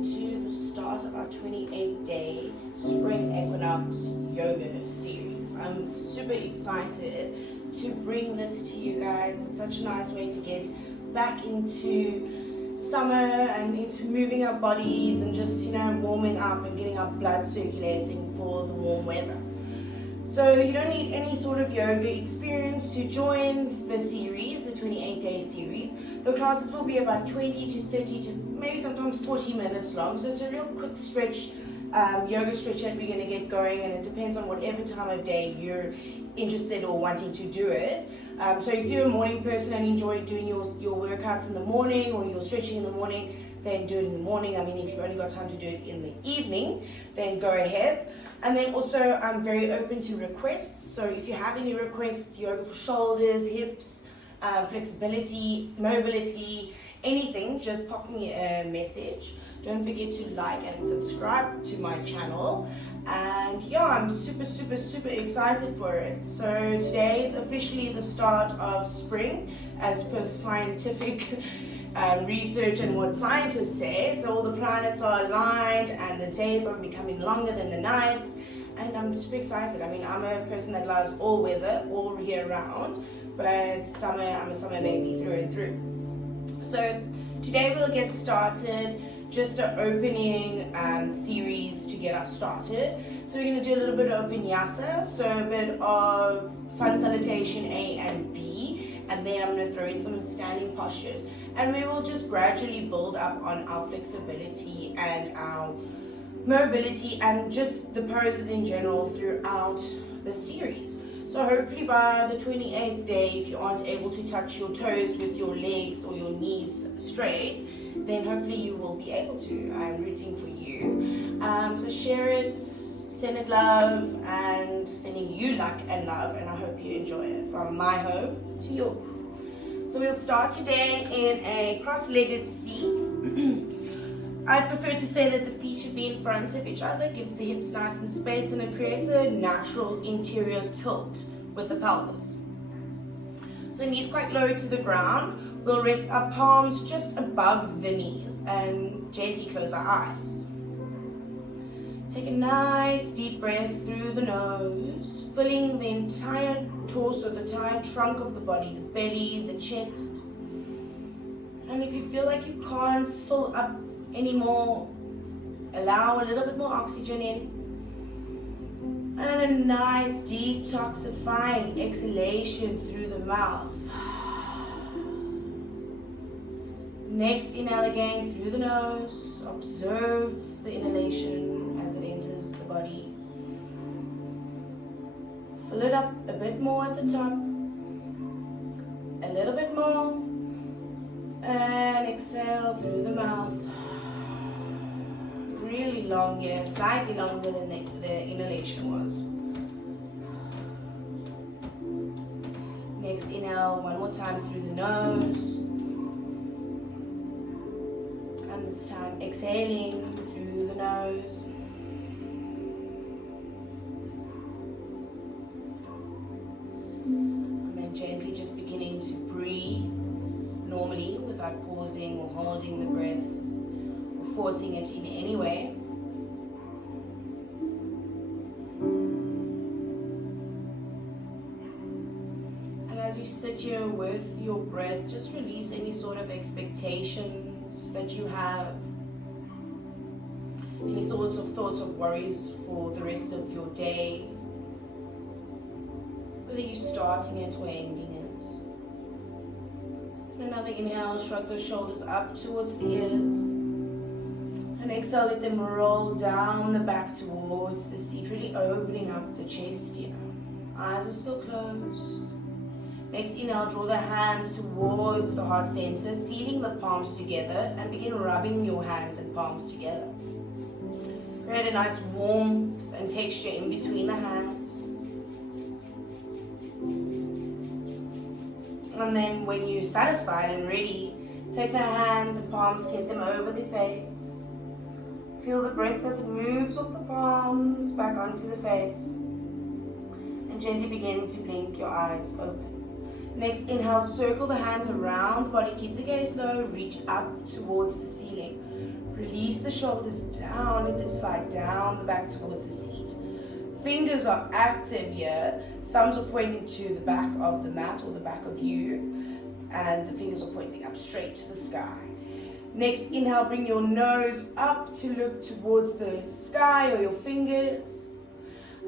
into the start of our 28-day Spring Equinox Yoga series. I'm super excited to bring this to you guys. It's such a nice way to get back into summer and into moving our bodies and just, warming up and getting our blood circulating for the warm weather. So you don't need any sort of yoga experience to join the series, the 28-day series. The classes will be about 20 to 30 to maybe sometimes 40 minutes long. So it's a real quick stretch, yoga stretch that we're going to get going, and it depends on whatever time of day you're interested or wanting to do it. So if you're a morning person and enjoy doing your workouts in the morning or your stretching in the morning, then do it in the morning. I mean, if you've only got time to do it in the evening, then go ahead. And then also, I'm very open to requests. So if you have any requests, yoga for shoulders, hips, flexibility, mobility, anything, just pop me a message. Don't forget to like and subscribe to my channel. And yeah, I'm super excited for it. So today is officially the start of spring as per scientific research and what scientists say. So all the planets are aligned and the days are becoming longer than the nights, and I'm super excited. I mean, I'm a person that loves all weather, all year round, but summer, I'm a summer baby through and through. So today we'll get started, just an opening series to get us started. So we're going to do a little bit of vinyasa, so a bit of sun salutation A and B, and then I'm going to throw in some standing postures. And we will just gradually build up on our flexibility and our mobility and just the poses in general throughout the series. So hopefully by the 28th day, if you aren't able to touch your toes with your legs or your knees straight, then hopefully you will be able to. I'm rooting for you. So share it, send it love, and sending you luck and love, and I hope you enjoy it. From my home to yours. So we'll start today in a cross-legged seat. I'd prefer to say that the feet should be in front of each other, gives the hips nice and space, and it creates a natural interior tilt with the pelvis. So knees quite low to the ground. We'll rest our palms just above the knees and gently close our eyes. Take a nice deep breath through the nose, filling the entire torso, the entire trunk of the body, the belly, the chest. And if you feel like you can't fill up anymore, allow a little bit more oxygen in. And a nice detoxifying exhalation through the mouth. Next, inhale again through the nose. Observe the inhalation as it enters the body. Fill it up a bit more at the top. A little bit more. And exhale through the mouth. Really long here, slightly longer than the inhalation was. Next, inhale one more time through the nose. And this time exhaling through the nose. And then gently just beginning to breathe normally without pausing or holding the breath or forcing it in any way. And as you sit here with your breath, just release any sort of expectations that you have, any sorts of thoughts or worries for the rest of your day, whether you're starting it or ending it. And another inhale, shrug those shoulders up towards the ears, and exhale, let them roll down the back towards the seat, really opening up the chest, Eyes are still closed. Next, inhale, draw the hands towards the heart center, sealing the palms together, and begin rubbing your hands and palms together. Create a nice warmth and texture in between the hands. And then when you're satisfied and ready, take the hands and palms, get them over the face. Feel the breath as it moves off the palms back onto the face. And gently begin to blink your eyes open. Next, inhale, circle the hands around the body. Keep the gaze low, reach up towards the ceiling. Release the shoulders down, let them slide down the back towards the seat. Fingers are active here. Thumbs are pointing to the back of the mat or the back of you, and the fingers are pointing up straight to the sky. Next, inhale, bring your nose up to look towards the sky or your fingers.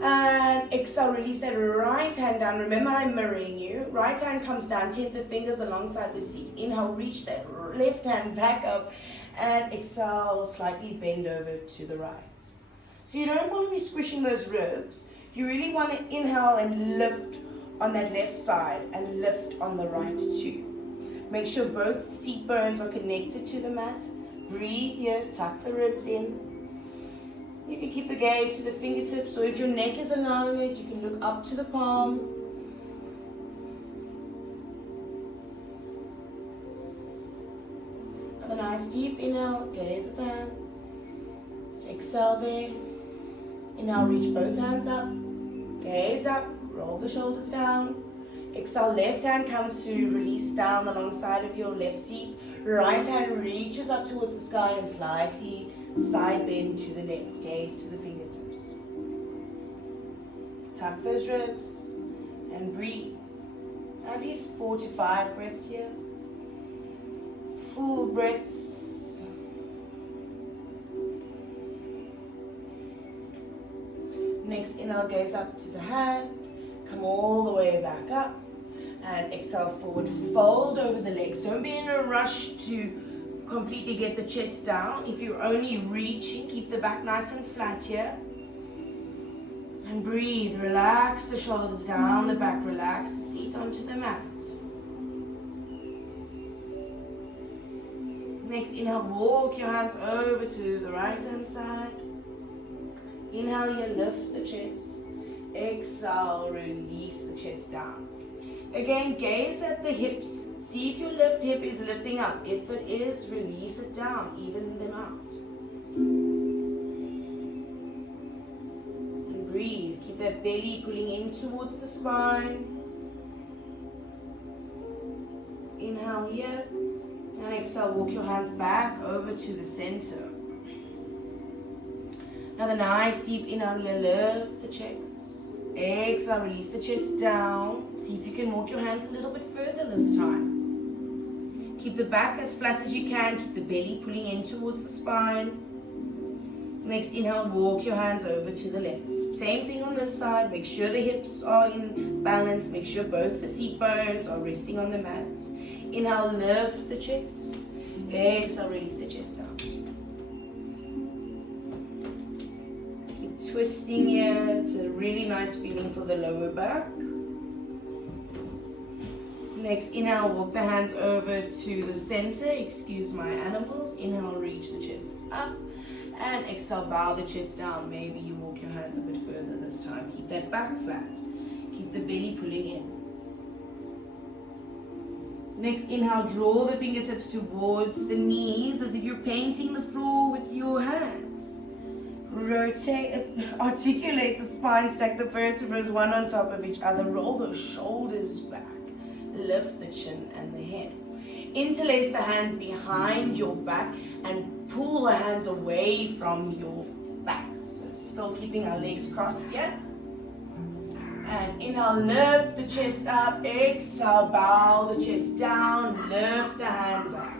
And exhale, release that right hand down. Remember, I'm mirroring you. Right hand comes down, tip the fingers alongside the seat. Inhale, reach that left hand back up. And exhale, slightly bend over to the right. So you don't want to be squishing those ribs. You really want to inhale and lift on that left side and lift on the right too. Make sure both seat bones are connected to the mat. Breathe here, tuck the ribs in. You can keep the gaze to the fingertips, or if your neck is allowing it, you can look up to the palm. Have a nice deep inhale, gaze at the hand. Exhale there. Inhale, reach both hands up. Gaze up, roll the shoulders down. Exhale, left hand comes to release down alongside of your left seat. Right hand reaches up towards the sky and slightly side bend to the left. Gaze to the fingertips. Tuck those ribs and breathe. At least 4 to 5 breaths here. Full breaths. Next, inhale, gaze up to the hand. Come all the way back up. And exhale, forward. Fold over the legs. Don't be in a rush to completely get the chest down. If you're only reaching, keep the back nice and flat here. And breathe. Relax the shoulders down the back. Relax the seat onto the mat. Next, inhale, walk your hands over to the right hand side. Inhale here, lift the chest. Exhale, release the chest down. Again, gaze at the hips. See if your left hip is lifting up. If it is, release it down. Even them out. And breathe. Keep that belly pulling in towards the spine. Inhale here. And exhale, walk your hands back over to the center. Another nice deep inhale here. Lift the chest. Exhale, release the chest down. See if you can walk your hands a little bit further this time. Keep the back as flat as you can. Keep the belly pulling in towards the spine. Next, inhale, walk your hands over to the left. Same thing on this side. Make sure the hips are in balance. Make sure both the seat bones are resting on the mat. Inhale, lift the chest. Exhale, release the chest down. Twisting here. It's a really nice feeling for the lower back. Next, inhale, walk the hands over to the center. Excuse my animals. Inhale, reach the chest up. And exhale, bow the chest down. Maybe you walk your hands a bit further this time. Keep that back flat. Keep the belly pulling in. Next, inhale, draw the fingertips towards the knees as if you're painting the floor with your hands. Rotate, articulate the spine, stack the vertebrae one on top of each other, roll those shoulders back, lift the chin and the head. Interlace the hands behind your back and pull the hands away from your back. So still keeping our legs crossed here. And inhale, lift the chest up, exhale, bow the chest down, lift the hands up.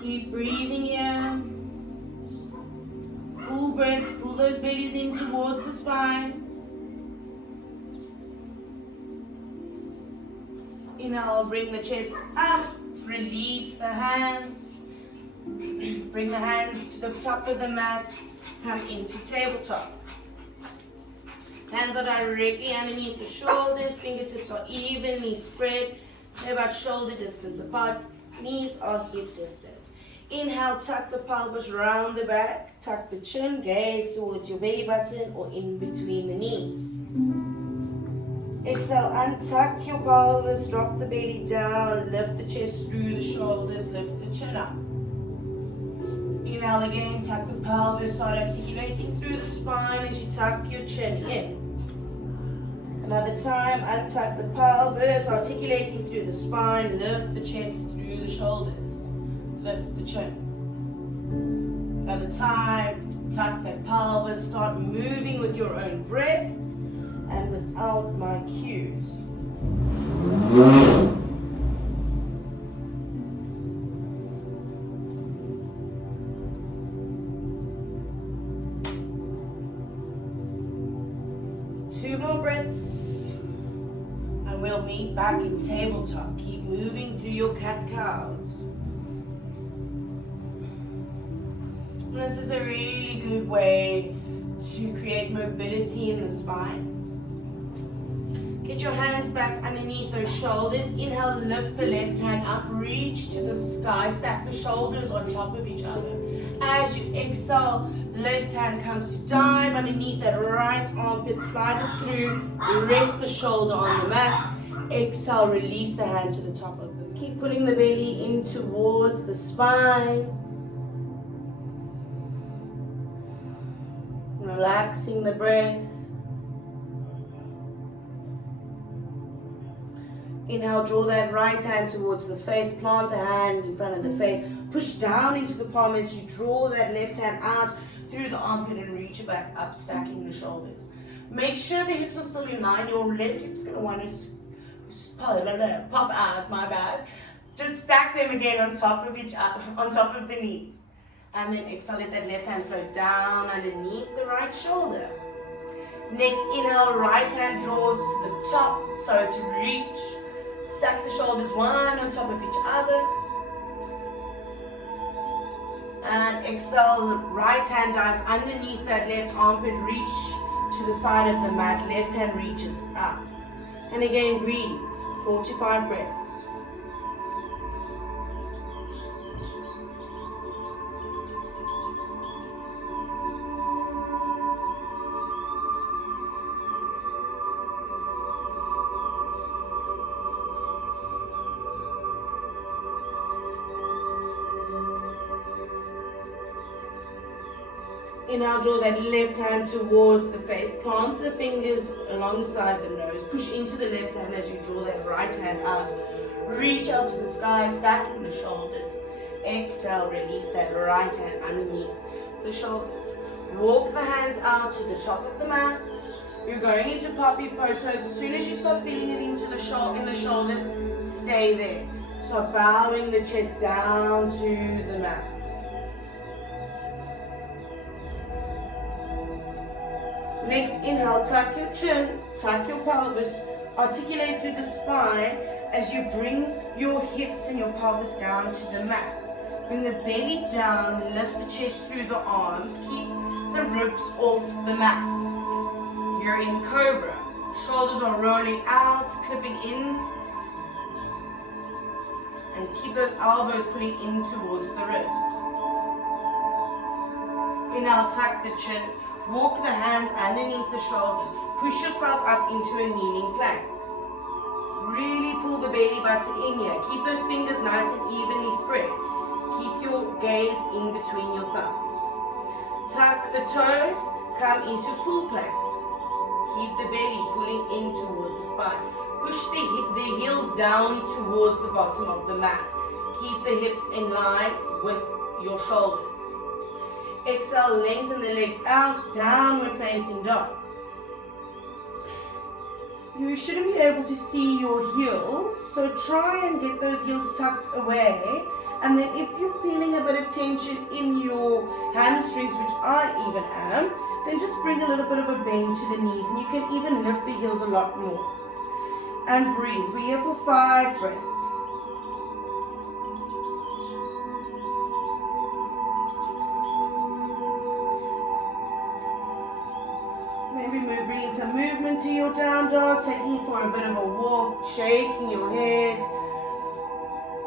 Keep breathing here. Full breaths, pull those bellies in towards the spine. Inhale, bring the chest up, release the hands. Bring the hands to the top of the mat, come into tabletop. Hands are directly underneath the shoulders, fingertips are evenly spread. They're about shoulder distance apart, knees are hip distance. Inhale, tuck the pelvis round the back, tuck the chin, gaze towards your belly button or in between the knees. Exhale, untuck your pelvis, drop the belly down, lift the chest through the shoulders, lift the chin up. Inhale again, tuck the pelvis, start articulating through the spine as you tuck your chin in. Another time, untuck the pelvis, articulating through the spine, lift the chest through the shoulders, lift the chin. Another time, tuck the pelvis, start moving with your own breath and without my cues. Two more breaths and we'll meet back in tabletop. Keep moving through your cat-cows. This is a really good way to create mobility in the spine. Get your hands back underneath those shoulders. Inhale, lift the left hand up, reach to the sky, stack the shoulders on top of each other. As you exhale, left hand comes to dive underneath that right armpit, slide it through, rest the shoulder on the mat. Exhale, release the hand to the top of it. Keep pulling the belly in towards the spine. Relaxing the breath. Inhale, draw that right hand towards the face, plant the hand in front of the face, push down into the palm as you draw that left hand out through the armpit and reach it back up, stacking the shoulders. Make sure the hips are still in line. Your left hip's going to want to pop out, my bad. Just stack them again on top of the knees. And then exhale, let that left hand float down underneath the right shoulder. Next, inhale, right hand draws to the top, to reach. Stack the shoulders one on top of each other. And exhale, right hand dives underneath that left armpit, reach to the side of the mat, left hand reaches up. And again, breathe, 4 to 5 breaths. Inhale, draw that left hand towards the face. Plant the fingers alongside the nose. Push into the left hand as you draw that right hand out. Reach up to the sky, stacking the shoulders. Exhale, release that right hand underneath the shoulders. Walk the hands out to the top of the mat. You're going into puppy pose, so as soon as you start feeling it into the shoulders, stay there. Start bowing the chest down to the mat. Next, inhale, tuck your chin, tuck your pelvis, articulate through the spine as you bring your hips and your pelvis down to the mat. Bring the belly down, lift the chest through the arms, keep the ribs off the mat. You're in Cobra. Shoulders are rolling out, clipping in, and keep those elbows pulling in towards the ribs. Inhale, tuck the chin. Walk the hands underneath the shoulders. Push yourself up into a kneeling plank. Really pull the belly button in here. Keep those fingers nice and evenly spread. Keep your gaze in between your thumbs. Tuck the toes. Come into full plank. Keep the belly pulling in towards the spine. Push the heels down towards the bottom of the mat. Keep the hips in line with your shoulders. Exhale, lengthen the legs out, downward facing dog. You shouldn't be able to see your heels, so try and get those heels tucked away. And then if you're feeling a bit of tension in your hamstrings, which I even am, then just bring a little bit of a bend to the knees, and you can even lift the heels a lot more. And breathe. We're here for 5 breaths. Bringing some movement to your down dog, taking it for a bit of a walk, shaking your head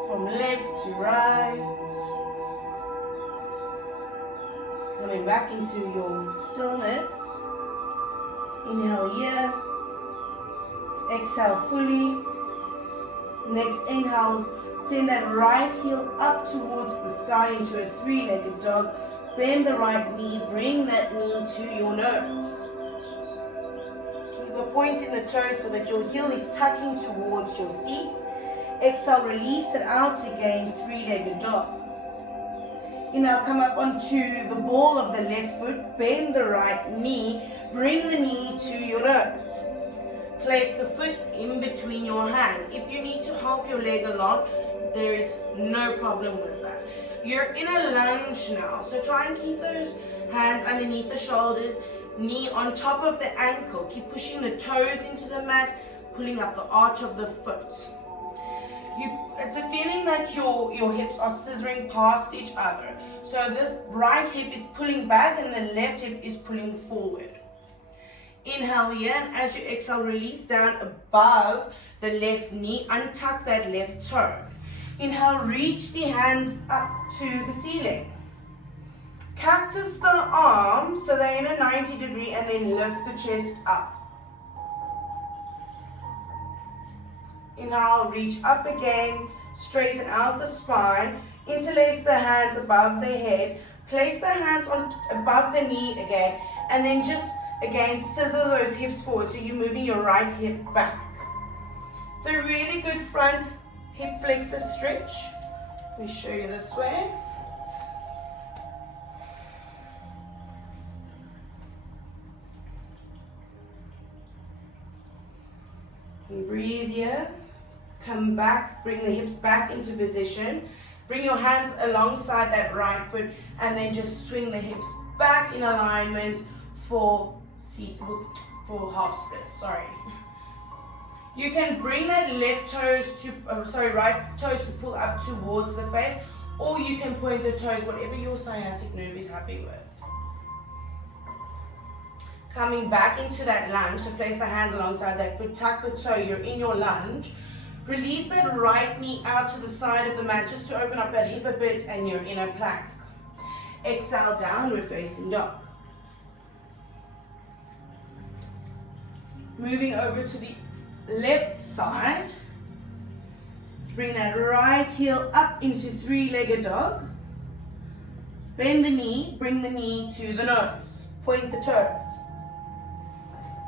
from left to right. Coming back into your stillness. Inhale here. Exhale fully. Next inhale, send that right heel up towards the sky into a 3-legged dog. Bend the right knee, bring that knee to your nose. We're pointing the toes so that your heel is tucking towards your seat. Exhale, release it out again, three-legged dog. Inhale, come up onto the ball of the left foot, bend the right knee, bring the knee to your nose. Place the foot in between your hand. If you need to help your leg a lot, there is no problem with that. You're in a lunge now, so try and keep those hands underneath the shoulders, knee on top of the ankle. Keep pushing the toes into the mat, pulling up the arch of the foot. It's a feeling that your hips are scissoring past each other. So this right hip is pulling back and the left hip is pulling forward. Inhale here, and as you exhale, release down above the left knee, untuck that left toe. Inhale, reach the hands up to the ceiling. Cactus the arms so they're in a 90 degree and then lift the chest up. Inhale, reach up again, straighten out the spine, interlace the hands above the head, place the hands on above the knee again, and then just again scissor those hips forward so you're moving your right hip back. It's a really good front hip flexor stretch. Let me show you this way. And breathe here. Come back, bring the hips back into position. Bring your hands alongside that right foot and then just swing the hips back in alignment for half splits, sorry. You can bring that right toes to pull up towards the face, or you can point the toes, whatever your sciatic nerve is happy with. Coming back into that lunge, so place the hands alongside that foot, tuck the toe, you're in your lunge. Release that right knee out to the side of the mat just to open up that hip a bit and you're in a plank. Exhale, downward facing dog. Moving over to the left side. Bring that right heel up into three-legged dog. Bend the knee, bring the knee to the nose. Point the toes.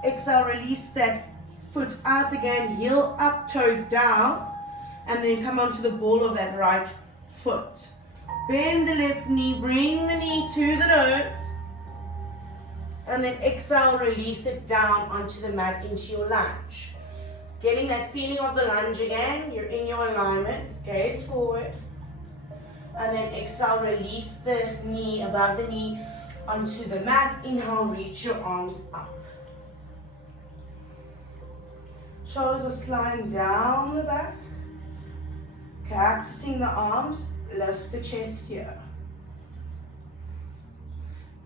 Exhale, release that foot out again, heel up, toes down, and then come onto the ball of that right foot. Bend the left knee, bring the knee to the nose, and then exhale, release it down onto the mat into your lunge. Getting that feeling of the lunge again, you're in your alignment, gaze forward, and then exhale, release the knee above the knee onto the mat. Inhale, reach your arms up. Shoulders are sliding down the back. Cactusing the arms, lift the chest here.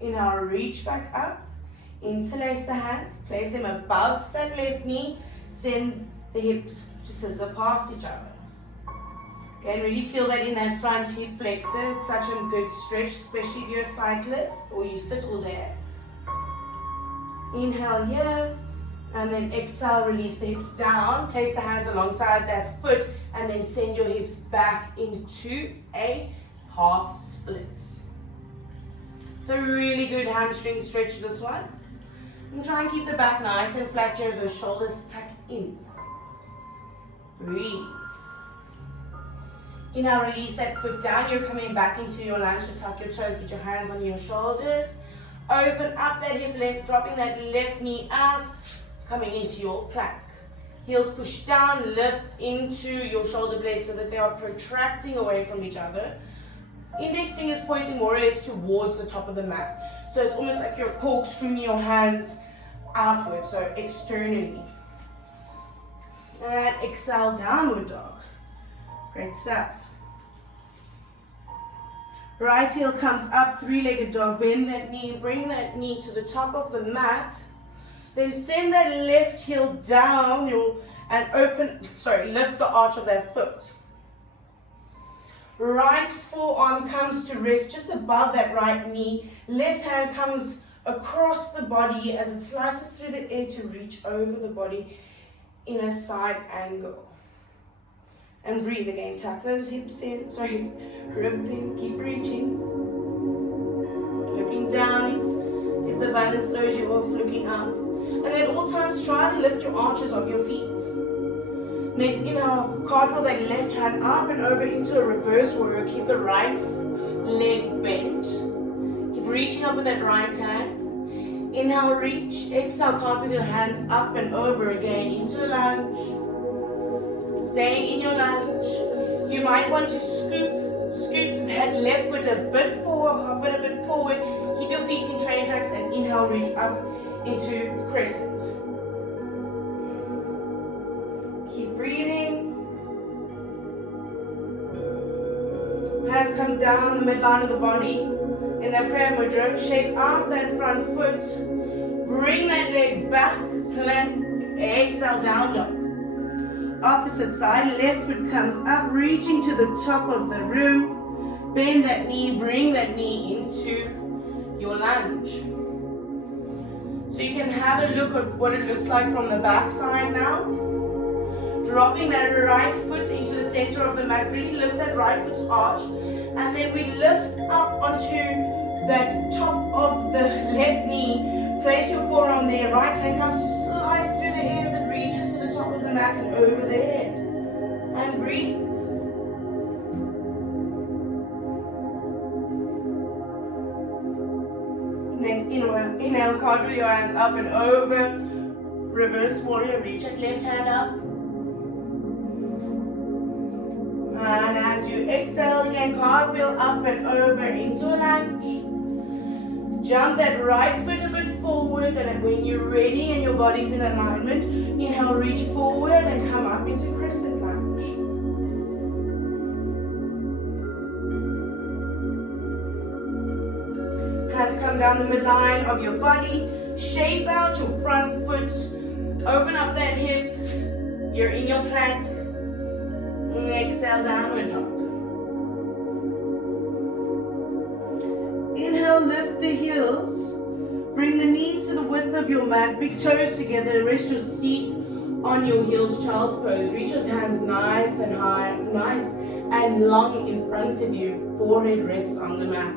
Inhale, reach back up. Interlace the hands, place them above that left knee. Send the hips to scissor past each other. Okay, really feel that in that front hip flexor. It's such a good stretch, especially if you're a cyclist or you sit all day. Inhale here. And then exhale, release the hips down, place the hands alongside that foot, and then send your hips back into a half splits. It's a really good hamstring stretch, this one. And try and keep the back nice and flat here, those shoulders tuck in. Breathe. Inhale, release that foot down, you're coming back into your lunge, so tuck your toes, get your hands on your shoulders. Open up that hip left, dropping that left knee out. Coming into your plank. Heels push down, lift into your shoulder blades so that they are protracting away from each other. Index fingers pointing more or less towards the top of the mat. So it's almost like you're corkscrewing your hands outward, so externally. And exhale, downward dog. Great stuff. Right heel comes up, three-legged dog. Bend that knee, bring that knee to the top of the mat. Then send that left heel down lift the arch of that foot. Right forearm comes to rest just above that right knee. Left hand comes across the body as it slices through the air to reach over the body in a side angle. And breathe again. Tuck those ribs in, keep reaching. Looking down if the balance throws you off, looking up. And at all times, try to lift your arches of your feet. Next, inhale, cartwheel that left hand up and over into a reverse warrior. Keep the right leg bent. Keep reaching up with that right hand. Inhale, reach. Exhale, cartwheel with your hands up and over again into a lunge. Staying in your lunge. You might want to scoot that left foot a bit forward. Keep your feet in train tracks and inhale, reach up into crescent. Keep breathing. Hands come down the midline of the body. In that prayer mudra, shape out that front foot. Bring that leg back, plank, exhale, down dog. Opposite side, left foot comes up, reaching to the top of the room. Bend that knee, bring that knee into your lunge. So you can have a look at what it looks like from the back side now. Dropping that right foot into the center of the mat, really lift that right foot's arch. And then we lift up onto that top of the left knee. Place your forearm there, right hand comes to slice through the ears and reaches to the top of the mat and over the head. And breathe. Next, inhale, cartwheel your hands up and over. Reverse warrior, reach that left hand up. And as you exhale again, cartwheel up and over into a lunge. Jump that right foot a bit forward, and when you're ready and your body's in alignment, inhale, reach forward and come up into crescent lunge. Hands come down the midline of your body. Shape out your front foot. Open up that hip. You're in your plank. Exhale, downward dog. Inhale, lift the heels. Bring the knees to the width of your mat. Big toes together. Rest your seat on your heels, child's pose. Reach your hands nice and high, nice and long in front of you. Forehead rests on the mat.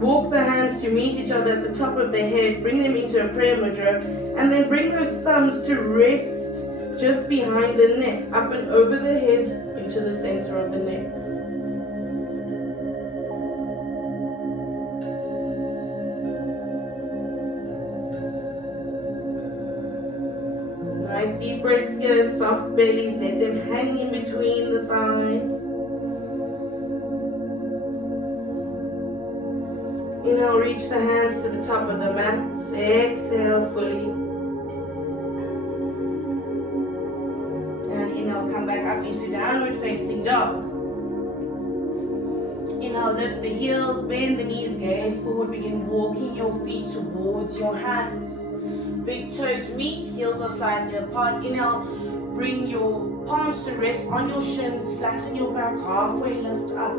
Walk the hands to meet each other at the top of the head. Bring them into a prayer mudra. And then bring those thumbs to rest just behind the neck. Up and over the head into the center of the neck. Nice deep breaths here. Soft bellies. Let them hang in between the thighs. Inhale, reach the hands to the top of the mat. Exhale fully. And inhale, come back up into downward facing dog. Inhale, lift the heels, bend the knees, gaze forward. Begin walking your feet towards your hands. Big toes meet, heels are slightly apart. Inhale, bring your palms to rest on your shins. Flatten your back, halfway lift up.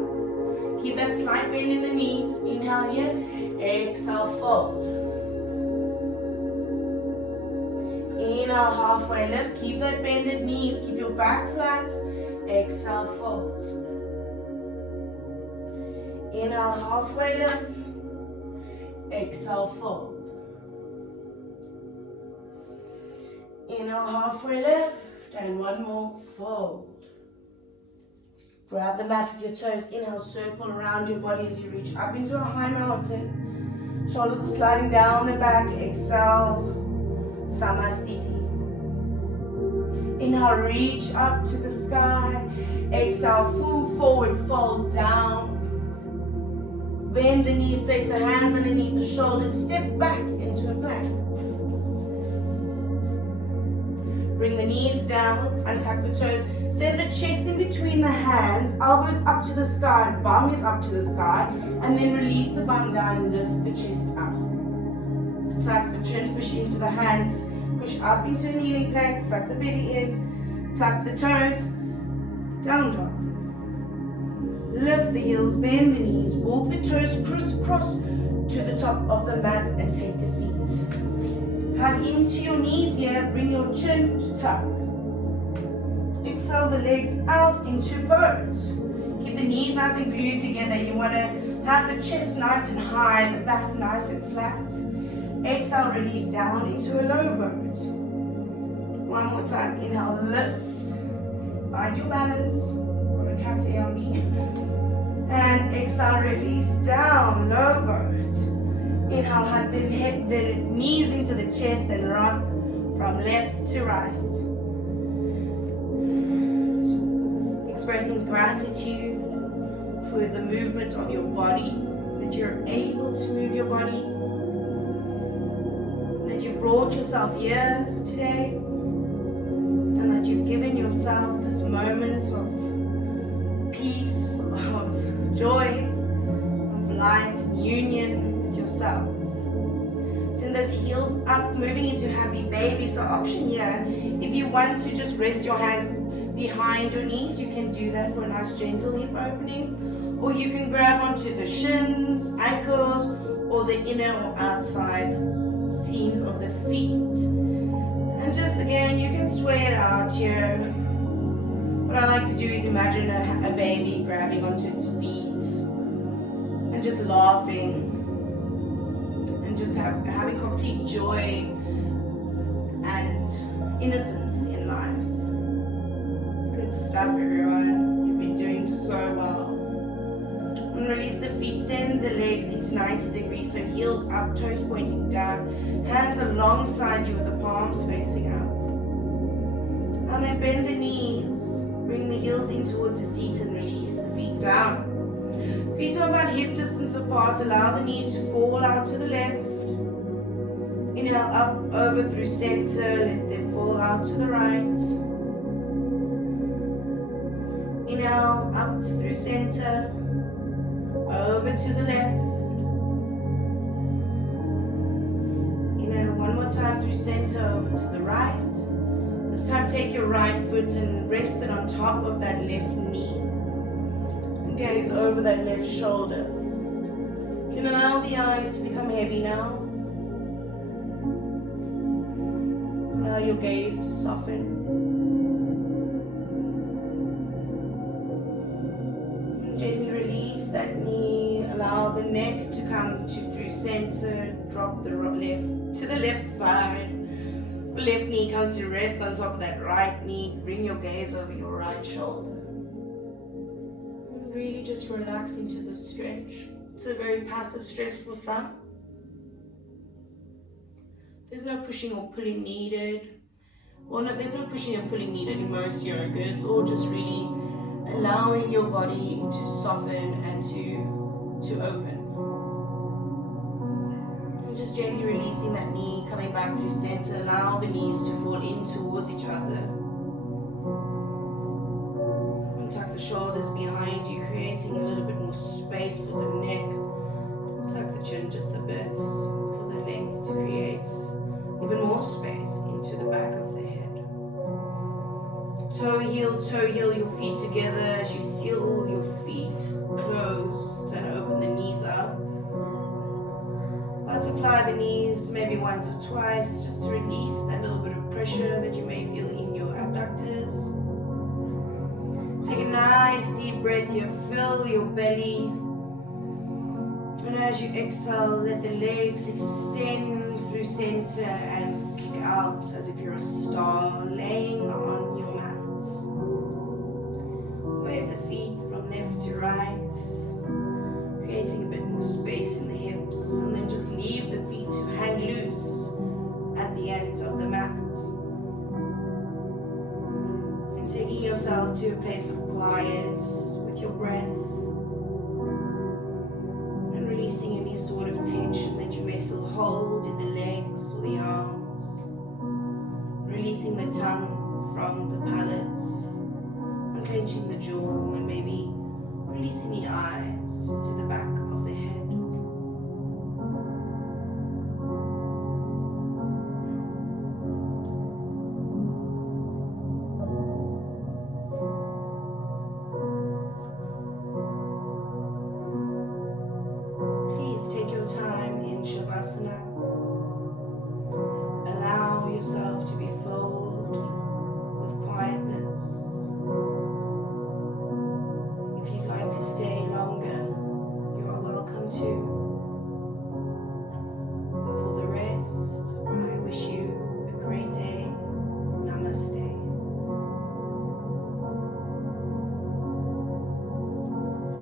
Keep that slight bend in the knees. Inhale here. Exhale, fold. Inhale, halfway lift. Keep that bended knees. Keep your back flat. Exhale, fold. Inhale, halfway lift. Exhale, fold. Inhale, halfway lift. And one more, fold. Grab the mat with your toes. Inhale, circle around your body as you reach up into a high mountain. Shoulders are sliding down the back. Exhale, Samastiti. Inhale, reach up to the sky. Exhale, full forward fold down. Bend the knees, place the hands underneath the shoulders. Step back into a plank. Bring the knees down, untuck the toes. Send the chest in between the hands, elbows up to the sky, bum is up to the sky, and then release the bum down, lift the chest up. Suck the chin, push into the hands, push up into a kneeling plank, suck the belly in, tuck the toes, down dog. Lift the heels, bend the knees, walk the toes crisscross to the top of the mat and take a seat. Hug into your knees here, bring your chin to tuck. Exhale the legs out into boat. Keep the knees nice and glued together. You want to Have the chest nice and high, the back nice and flat. Exhale, release down into a low boat. One more time. Inhale, lift. Find your balance. Got a cat here on me. And exhale, release down, low boat. Inhale, hug the knees into the chest and rock from left to right. Expressing gratitude for the movement of your body, that you're able to move your body, that you've brought yourself here today, and that you've given yourself this moment of peace, of joy, of light and union with yourself. Send those heels up, moving into happy baby. So option here, if you want to just rest your hands behind your knees, you can do that for a nice gentle hip opening, or you can grab onto the shins, ankles, or the inner or outside seams of the feet. And just again, you can sway it out here. What I like to do is imagine a baby grabbing onto its feet and just laughing and just having complete joy and innocence in life. Good stuff, everyone. You've been doing so well. And release the feet, send the legs into 90 degrees, so heels up, toes pointing down, hands alongside you with the palms facing up. And then bend the knees, bring the heels in towards the seat and release the feet down. Feet are about hip distance apart, allow the knees to fall out to the left. Inhale up, over through center, let them fall out to the right. Inhale up through center, over to the left. Inhale one more time through center, over to the right. This time take your right foot and rest it on top of that left knee. And gaze over that left shoulder. You can allow the eyes to become heavy now. Allow your gaze to soften. Gently release that knee, allow the neck to come through center, drop the left to the left side. The left knee comes to rest on top of that right knee, bring your gaze over your right shoulder. And really just relax into the stretch. It's a very passive stretch for some. There's no pushing or pulling needed. Well, no, there's no pushing and pulling needed in most yoga. It's all just really allowing your body to soften and to open. And just gently releasing that knee, coming back through center. Allow the knees to fall in towards each other. And tuck the shoulders behind you, creating a little bit more space for the neck. Tuck the chin just a bit for the length to create even more space into the back of the head. Toe heel, your feet together as you seal your feet closed and open the knees up. Butterfly the knees maybe once or twice just to release that little bit of pressure that you may feel in your abductors. Take a nice deep breath here, fill your belly. And as you exhale, let the legs extend through center and kick out as if you're a star laying on your mat. Wave the feet from left to right, creating a bit more space in the hips, and then just leave the feet to hang loose at the ends of the mat. And taking yourself to a place of quiet with your breath, and releasing any sort of tension that you may still hold in the legs or the arms. Releasing the tongue from the palates.